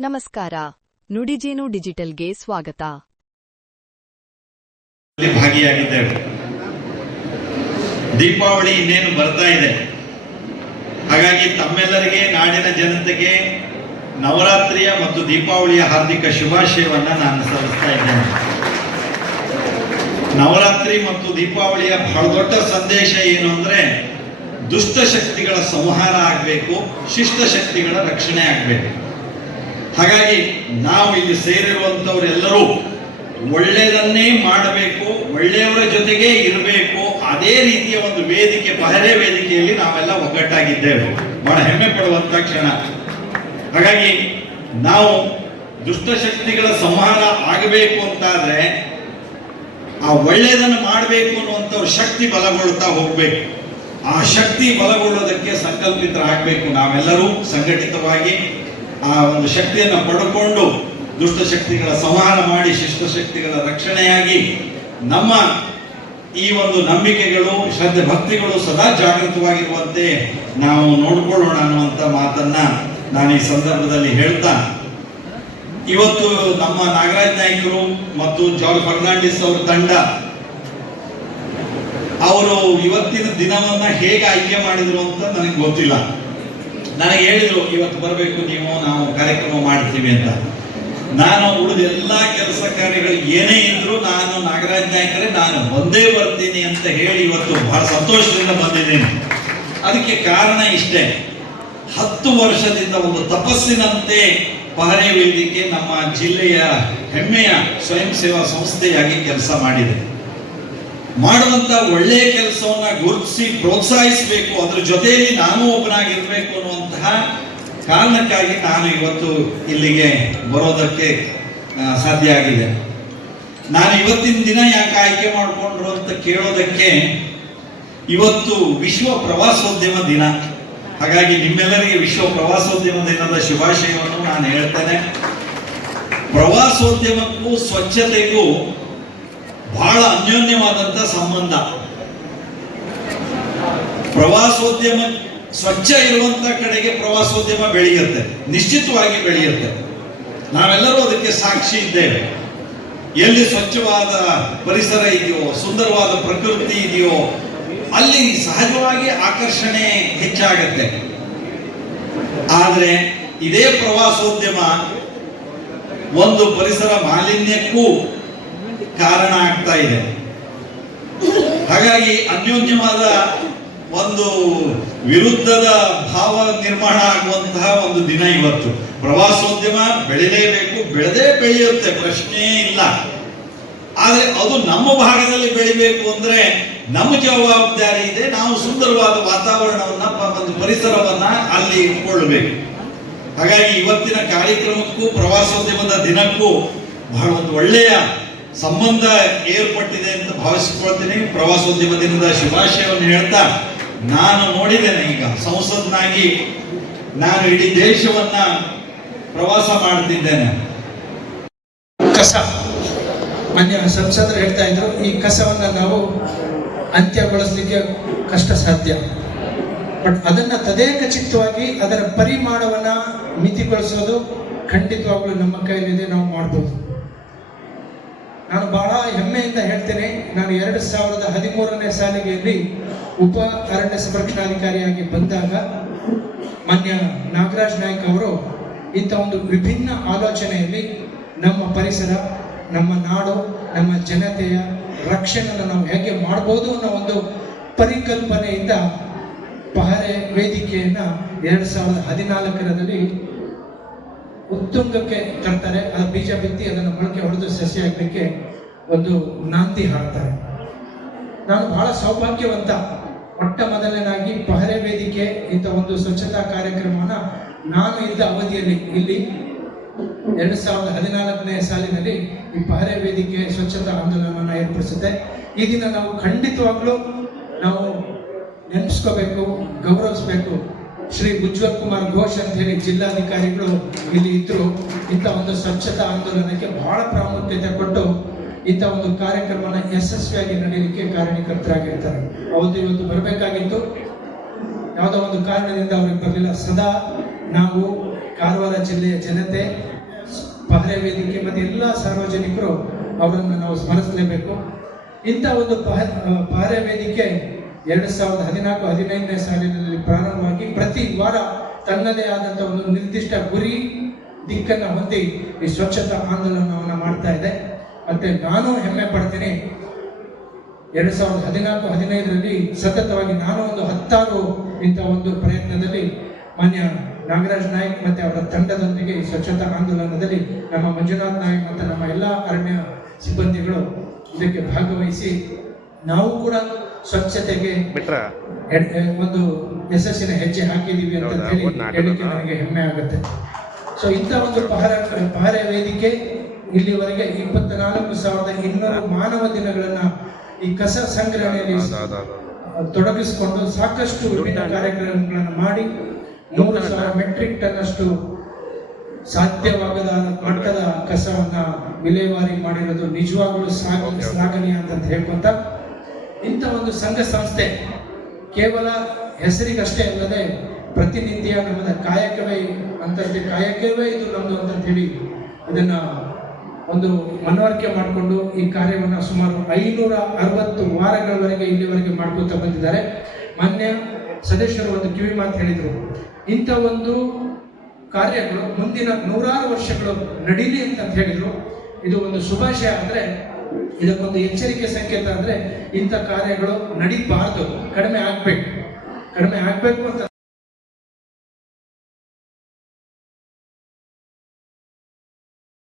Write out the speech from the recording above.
ನಮಸ್ಕಾರ. ನುಡಿಜೇನು ಡಿಜಿಟಲ್ಗೆ ಸ್ವಾಗತ. ಭಾಗಿಯಾಗಿದ್ದೇವೆ. ದೀಪಾವಳಿ ಇನ್ನೇನು ಬರ್ತಾ ಇದೆ. ಹಾಗಾಗಿ ತಮ್ಮೆಲ್ಲರಿಗೆ, ನಾಡಿನ ಜನತೆಗೆ ನವರಾತ್ರಿಯ ಮತ್ತು ದೀಪಾವಳಿಯ ಹಾರ್ದಿಕ ಶುಭಾಶಯವನ್ನ ನಾನು ಸಲ್ಲಿಸ್ತಾ ಇದ್ದೇನೆ. ನವರಾತ್ರಿ ಮತ್ತು ದೀಪಾವಳಿಯ ಬಹಳ ದೊಡ್ಡ ಸಂದೇಶ ಏನು ಅಂದ್ರೆ, ದುಷ್ಟ ಶಕ್ತಿಗಳ ಸಂಹಾರ ಆಗಬೇಕು, ಶಿಷ್ಟ ಶಕ್ತಿಗಳ ರಕ್ಷಣೆ ಆಗಬೇಕು. ಹಾಗಾಗಿ ನಾವು ಇಲ್ಲಿ ಸೇರಿರುವಂತವರೆಲ್ಲರೂ ಒಳ್ಳೆಯದನ್ನೇ ಮಾಡಬೇಕು, ಒಳ್ಳೆಯವರ ಜೊತೆಗೆ ಇರಬೇಕು, ಅದೇ ರೀತಿಯ ಒಂದು ವೇದಿಕೆ, ಪಹರೆ ವೇದಿಕೆಯಲ್ಲಿ ನಾವೆಲ್ಲ ಒಗ್ಗಟ್ಟಾಗಿದ್ದೇವೆ. ಬಹಳ ಹೆಮ್ಮೆ ಪಡುವಂತ ಕ್ಷಣ. ಹಾಗಾಗಿ ನಾವು ದುಷ್ಟಶಕ್ತಿಗಳ ಸಂಹಾರ ಆಗಬೇಕು ಅಂತಾದ್ರೆ, ಆ ಒಳ್ಳೆಯದನ್ನು ಮಾಡಬೇಕು ಅನ್ನುವಂಥ ಶಕ್ತಿ ಬಲಗೊಳ್ತಾ ಹೋಗ್ಬೇಕು. ಆ ಶಕ್ತಿ ಬಲಗೊಳ್ಳೋದಕ್ಕೆ ಸಂಕಲ್ಪಿತರಾಗಬೇಕು ನಾವೆಲ್ಲರೂ ಸಂಘಟಿತವಾಗಿ. ಆ ಒಂದು ಶಕ್ತಿಯನ್ನು ಪಡ್ಕೊಂಡು ದುಷ್ಟಶಕ್ತಿಗಳ ಸಂಹಾರ ಮಾಡಿ ಶಿಷ್ಟಶಕ್ತಿಗಳ ರಕ್ಷಣೆಯಾಗಿ ನಮ್ಮ ಈ ಒಂದು ನಂಬಿಕೆಗಳು, ಶ್ರದ್ಧೆ ಭಕ್ತಿಗಳು ಸದಾ ಜಾಗೃತವಾಗಿರುವಂತೆ ನಾವು ನೋಡಿಕೊಳ್ಳೋಣ ಅನ್ನುವಂಥ ಮಾತನ್ನ ನಾನು ಈ ಸಂದರ್ಭದಲ್ಲಿ ಹೇಳ್ತಾ. ಇವತ್ತು ನಮ್ಮ ನಾಗರಾಜ್ ನಾಯ್ಕರು ಮತ್ತು ಜಾರ್ಜ್ ಫರ್ನಾಂಡಿಸ್ ಅವರ ತಂಡ, ಅವರು ಇವತ್ತಿನ ದಿನವನ್ನ ಹೇಗೆ ಆಯ್ಕೆ ಮಾಡಿದ್ರು ಅಂತ ನನಗೆ ಗೊತ್ತಿಲ್ಲ. ನನಗೆ ಹೇಳಿದ್ರು, ಇವತ್ತು ಬರಬೇಕು, ನೀವು ನಾವು ಕಾರ್ಯಕ್ರಮ ಮಾಡ್ತೀವಿ ಅಂತ. ನಾನು ಉಳಿದ ಎಲ್ಲ ಕೆಲಸ ಕಾರ್ಯಗಳು ಏನೇ ಇದ್ರು ನಾನು ನಾಗರಾಜ್ ನಾಯ್ಕರೇ, ನಾನು ಒಂದೇ ಬರ್ತೀನಿ ಅಂತ ಹೇಳಿ ಇವತ್ತು ಬಹಳ ಸಂತೋಷದಿಂದ ಬಂದಿದ್ದೇನೆ. ಅದಕ್ಕೆ ಕಾರಣ ಇಷ್ಟೇ. ಹತ್ತು ವರ್ಷದಿಂದ ಒಂದು ತಪಸ್ಸಿನಂತೆ ಪಹರೆ ವೇದಿಕೆ ನಮ್ಮ ಜಿಲ್ಲೆಯ ಹೆಮ್ಮೆಯ ಸ್ವಯಂ ಸೇವಾ ಸಂಸ್ಥೆಯಾಗಿ ಕೆಲಸ ಮಾಡಿದೆ. ಮಾಡುವಂತ ಒಳ್ಳೆಯ ಕೆಲಸವನ್ನ ಗುರುತಿಸಿ ಪ್ರೋತ್ಸಾಹಿಸಬೇಕು. ಅದ್ರ ಜೊತೆಯಲ್ಲಿ ನಾನು ಒಬ್ಬನಾಗಿರ್ಬೇಕು ಅನ್ನುವಂತಹ ಕಾರಣಕ್ಕಾಗಿ ನಾನು ಇವತ್ತು ಇಲ್ಲಿಗೆ ಬರೋದಕ್ಕೆ ಸಾಧ್ಯ ಆಗಿದೆ. ನಾನು ಇವತ್ತಿನ ದಿನ ಯಾಕೆ ಆಯ್ಕೆ ಮಾಡಿಕೊಂಡ್ರು ಅಂತ ಕೇಳೋದಕ್ಕೆ ಇವತ್ತು ವಿಶ್ವ ಪ್ರವಾಸೋದ್ಯಮ ದಿನ. ಹಾಗಾಗಿ ನಿಮ್ಮೆಲ್ಲರಿಗೆ ವಿಶ್ವ ಪ್ರವಾಸೋದ್ಯಮ ದಿನದ ಶುಭಾಶಯವನ್ನು ನಾನು ಹೇಳ್ತೇನೆ. ಪ್ರವಾಸೋದ್ಯಮಕ್ಕೂ ಸ್ವಚ್ಛತೆಗೂ ಬಹಳ ಅನ್ಯೋನ್ಯವಾದಂತ ಸಂಬಂಧ. ಪ್ರವಾಸೋದ್ಯಮ ಸ್ವಚ್ಛ ಇರುವಂತ ಕಡೆಗೆ ಪ್ರವಾಸೋದ್ಯಮ ಬೆಳೆಯುತ್ತೆ, ನಿಶ್ಚಿತವಾಗಿ ಬೆಳೆಯುತ್ತೆ. ನಾವೆಲ್ಲರೂ ಅದಕ್ಕೆ ಸಾಕ್ಷಿ ಇದ್ದೇವೆ. ಎಲ್ಲಿ ಸ್ವಚ್ಛವಾದ ಪರಿಸರ ಇದೆಯೋ, ಸುಂದರವಾದ ಪ್ರಕೃತಿ ಇದೆಯೋ, ಅಲ್ಲಿ ಸಹಜವಾಗಿ ಆಕರ್ಷಣೆ ಹೆಚ್ಚಾಗತ್ತೆ. ಆದರೆ ಇದೇ ಪ್ರವಾಸೋದ್ಯಮ ಒಂದು ಪರಿಸರ ಮಾಲಿನ್ಯಕ್ಕೂ ಕಾರಣ ಆಗ್ತಾ ಇದೆ. ಹಾಗಾಗಿ ಅನ್ಯೋನ್ಯವಾದ ಒಂದು ವಿರುದ್ಧದ ಭಾವ ನಿರ್ಮಾಣ ಆಗುವಂತಹ ಒಂದು ದಿನ ಇವತ್ತು. ಪ್ರವಾಸೋದ್ಯಮ ಬೆಳಿಲೇಬೇಕು, ಬೆಳೆದೇ ಬೆಳೆಯುತ್ತೆ, ಪ್ರಶ್ನೆ ಇಲ್ಲ. ಆದರೆ ಅದು ನಮ್ಮ ಭಾಗದಲ್ಲಿ ಬೆಳಿಬೇಕು ಅಂದ್ರೆ ನಮ್ಮ ಜವಾಬ್ದಾರಿ ಇದೆ, ನಾವು ಸುಂದರವಾದ ವಾತಾವರಣವನ್ನ ಒಂದು ಪರಿಸರವನ್ನ ಅಲ್ಲಿ ಇಟ್ಕೊಳ್ಬೇಕು. ಹಾಗಾಗಿ ಇವತ್ತಿನ ಕಾರ್ಯಕ್ರಮಕ್ಕೂ, ಪ್ರವಾಸೋದ್ಯಮದ ದಿನಕ್ಕೂ ಬಹಳ ಒಂದು ಒಳ್ಳೆಯ ಸಂಬಂಧ ಏರ್ಪಟ್ಟಿದೆ ಅಂತ ಭಾವಿಸಿಕೊಳ್ತೀನಿ. ಪ್ರವಾಸೋದ್ಯಮ ದಿನದ ಶುಭಾಶಯವನ್ನು ಹೇಳ್ತಾ ನಾನು ನೋಡಿದ್ದೇನೆ ಈಗ ಸಂಸದನಾಗಿ ನಾನು ಇಡೀ ದೇಶವನ್ನ ಪ್ರವಾಸ ಮಾಡ್ತಿದ್ದೇನೆ. ಕಸ. ಮಾನ್ಯ ಸಂಸದರು ಹೇಳ್ತಾ ಇದ್ರು, ಈ ಕಸವನ್ನ ನಾವು ಅಂತ್ಯಗೊಳಿಸಲಿಕ್ಕೆ ಕಷ್ಟ ಸಾಧ್ಯ ಬಟ್ ಅದನ್ನ ತದೇಕಚಿತ್ತವಾಗಿ ಅದರ ಪರಿಮಾಣವನ್ನ ಮಿತಿಗೊಳಿಸೋದು ಖಂಡಿತವಾಗ್ಲೂ ನಮ್ಮ ಕೈಲಿದೆ ನಾವು ಮಾಡ್ಬೋದು. ನಾನು ಬಹಳ ಹೆಮ್ಮೆಯಿಂದ ಹೇಳ್ತೇನೆ, ನಾನು ಎರಡು ಸಾವಿರದ ಹದಿಮೂರನೇ ಸಾಲಿಗೆಯಲ್ಲಿ ಉಪ ಅರಣ್ಯ ಸಂರಕ್ಷಣಾಧಿಕಾರಿಯಾಗಿ ಬಂದಾಗ ಮಾನ್ಯ ನಾಗರಾಜ್ ನಾಯ್ಕ ಅವರು ಇಂಥ ಒಂದು ವಿಭಿನ್ನ ಆಲೋಚನೆಯಲ್ಲಿ ನಮ್ಮ ಪರಿಸರ, ನಮ್ಮ ನಾಡು, ನಮ್ಮ ಜನತೆಯ ರಕ್ಷಣೆಯನ್ನು ನಾವು ಹೇಗೆ ಮಾಡ್ಬೋದು ಅನ್ನೋ ಒಂದು ಪರಿಕಲ್ಪನೆಯಿಂದ ಪಹರೆ ವೇದಿಕೆಯನ್ನು ಎರಡು ಸಾವಿರದ ಹದಿನಾಲ್ಕರಲ್ಲಿ ಉತ್ತುಂಗಕ್ಕೆ ತರ್ತಾರೆ ಆ ಬೀಜ ಬಿತ್ತಿ ಅದನ್ನು ಮೊಳಕೆ ಹೊಡೆದು ಸಸ್ಯ ಹಾಕಲಿಕ್ಕೆ ಒಂದು ನಾಂದಿ ಹಾಡ್ತಾರೆ ನಾನು ಬಹಳ ಸೌಭಾಗ್ಯವಂತ, ಮೊಟ್ಟ ಮೊದಲನಾಗಿ ಪಹರೆ ವೇದಿಕೆ ಇಂಥ ಒಂದು ಸ್ವಚ್ಛತಾ ಕಾರ್ಯಕ್ರಮವನ್ನು ನಾನು ಇದ್ದ ಅವಧಿಯಲ್ಲಿ ಇಲ್ಲಿ ಎರಡು ಸಾವಿರದ ಹದಿನಾಲ್ಕನೇ ಸಾಲಿನಲ್ಲಿ ಈ ಪಹರೆ ವೇದಿಕೆ ಸ್ವಚ್ಛತಾ ಆಂದೋಲನವನ್ನು ಏರ್ಪಡಿಸುತ್ತೆ. ಈ ದಿನ ನಾವು ಖಂಡಿತವಾಗ್ಲೂ ನಾವು ನೆನೆಸ್ಕೋಬೇಕು, ಗೌರವಿಸ್ಬೇಕು. ಶ್ರೀ ಉಜ್ವಲ್ ಕುಮಾರ್ ಘೋಷ್ ಅಂತ ಜಿಲ್ಲಾಧಿಕಾರಿಗಳು ಇಲ್ಲಿ ಇದ್ರು, ಇಂಥ ಒಂದು ಸ್ವಚ್ಛತಾ ಆಂದೋಲನಕ್ಕೆ ಬಹಳ ಪ್ರಾಮುಖ್ಯತೆ ಕೊಟ್ಟು ಇಂಥ ಒಂದು ಕಾರ್ಯಕ್ರಮನ ಯಶಸ್ವಿಯಾಗಿ ನಡೀಲಿಕ್ಕೆ ಕಾರಣೀಕರ್ತರಾಗಿರ್ತಾರೆ ಅವತ್ತು ಇವತ್ತು ಬರಬೇಕಾಗಿತ್ತು. ಯಾವುದೋ ಒಂದು ಕಾರಣದಿಂದ ಅವ್ರಿಗೆ ಬರಲಿಲ್ಲ. ಸದಾ ನಾವು ಕಾರವಾರ ಜಿಲ್ಲೆಯ ಜನತೆ, ಪಹರೆ ವೇದಿಕೆ ಮತ್ತು ಎಲ್ಲ ಸಾರ್ವಜನಿಕರು ಅವರನ್ನು ನಾವು ಸ್ಮರಿಸಲೇಬೇಕು. ಇಂಥ ಒಂದು ಪಹ, ಪಹರೆ ವೇದಿಕೆ ಎರಡು ಸಾವಿರದ ಹದಿನಾಲ್ಕು, ಹದಿನೈದನೇ ಸಾಲಿನಲ್ಲಿ ಪ್ರಾರಂಭವಾಗಿ ಪ್ರತಿ ವಾರ ತನ್ನದೇ ಆದಂಥ ಒಂದು ನಿರ್ದಿಷ್ಟ ಗುರಿ, ದಿಕ್ಕನ್ನು ಹೊಂದಿ ಈ ಸ್ವಚ್ಛತಾ ಆಂದೋಲನವನ್ನು ಮಾಡ್ತಾ ಇದೆ. ಮತ್ತೆ ನಾನು ಹೆಮ್ಮೆ ಪಡ್ತೀನಿ. ಎರಡು ಸಾವಿರದ ಹದಿನಾಲ್ಕು, ಹದಿನೈದರಲ್ಲಿ ಸತತವಾಗಿ ನಾನು ಒಂದು ಹತ್ತಾರು ಇಂಥ ಒಂದು ಪ್ರಯತ್ನದಲ್ಲಿ ಮಾನ್ಯ ನಾಗರಾಜ್ ನಾಯಕ್ ಮತ್ತೆ ಅವರ ತಂಡದೊಂದಿಗೆ ಈ ಸ್ವಚ್ಛತಾ ಆಂದೋಲನದಲ್ಲಿ ನಮ್ಮ ಮಂಜುನಾಥ್ ನಾಯ್ಕ್ ಮತ್ತು ನಮ್ಮ ಎಲ್ಲ ಅರಣ್ಯ ಸಿಬ್ಬಂದಿಗಳು ಇದಕ್ಕೆ ಭಾಗವಹಿಸಿ ನಾವು ಕೂಡ ಸ್ವಚ್ಛತೆಗೆ ಬಿಟ್ರ? ಒಂದು ಯಶಸ್ಸಿನ ಹೆಜ್ಜೆ ಹಾಕಿದೀವಿ ಅಂತ ಹೇಳಿ ಹೇಳಿಕೆ ನನಗೆ ಹೆಮ್ಮೆ ಆಗುತ್ತೆ. ಸೊ ಇಂಥ ಒಂದು ಪಹರ ಪಹರೆ ವೇದಿಕೆ ಇಲ್ಲಿವರೆಗೆ ಇಪ್ಪತ್ನಾಲ್ಕು ಸಾವಿರದ ಇನ್ನೂರು ಮಾನವ ದಿನಗಳನ್ನ ಈ ಕಸ ಸಂಗ್ರಹಣೆಯಲ್ಲಿ ತೊಡಗಿಸಿಕೊಂಡು ಸಾಕಷ್ಟು ವಿಭಿನ್ನ ಕಾರ್ಯಕ್ರಮಗಳನ್ನು ಮಾಡಿ ನೂರು ಸಾವಿರ ಮೆಟ್ರಿಕ್ ಟನ್ ಅಷ್ಟು ಸಾಧ್ಯವಾಗದ ಮಟ್ಟದ ಕಸವನ್ನ ವಿಲೇವಾರಿ ಮಾಡಿರೋದು ನಿಜವಾಗಲೂ ಸಾಗ ಶ್ಲಾಘನೀಯ ಅಂತ ಹೇಳ್ಕೊಂತ ಇಂಥ ಒಂದು ಸಂಘ ಸಂಸ್ಥೆ ಕೇವಲ ಹೆಸರಿಗಷ್ಟೇ ಅಲ್ಲದೆ ಪ್ರತಿನಿತ್ಯ ನಮ್ಮದ ಕಾಯಕವೇ ಅಂತ ಕಾಯಕವೇ ಇದು ನಮ್ಮದು ಅಂತ ಹೇಳಿ ಇದನ್ನ ಒಂದು ಮನವರಿಕೆ ಮಾಡಿಕೊಂಡು ಈ ಕಾರ್ಯವನ್ನು ಸುಮಾರು ಐನೂರ ಅರವತ್ತು ವಾರಗಳವರೆಗೆ ಇಲ್ಲಿವರೆಗೆ ಮಾಡ್ಕೊತಾ ಬಂದಿದ್ದಾರೆ. ಮಾನ್ಯ ಸದಸ್ಯರು ಒಂದು ಕಿವಿ ಮಾತು ಹೇಳಿದರು. ಇಂಥ ಒಂದು ಕಾರ್ಯಗಳು ಮುಂದಿನ ನೂರಾರು ವರ್ಷಗಳು ನಡೀಲಿ ಅಂತ ಹೇಳಿದರು. ಇದು ಒಂದು ಶುಭಾಶಯ ಅಂದ್ರೆ ಇದಕ್ಕೊಂದು ಎಚ್ಚರಿಕೆ ಸಂಕೇತ ಅಂದ್ರೆ ಇಂಥ ಕಾರ್ಯಗಳು ನಡೀಬಾರ್ದು. ಕಡಿಮೆ ಆಗ್ಬೇಕು. ಕಡಿಮೆ ಆಗ್ಬೇಕು ಅಂತ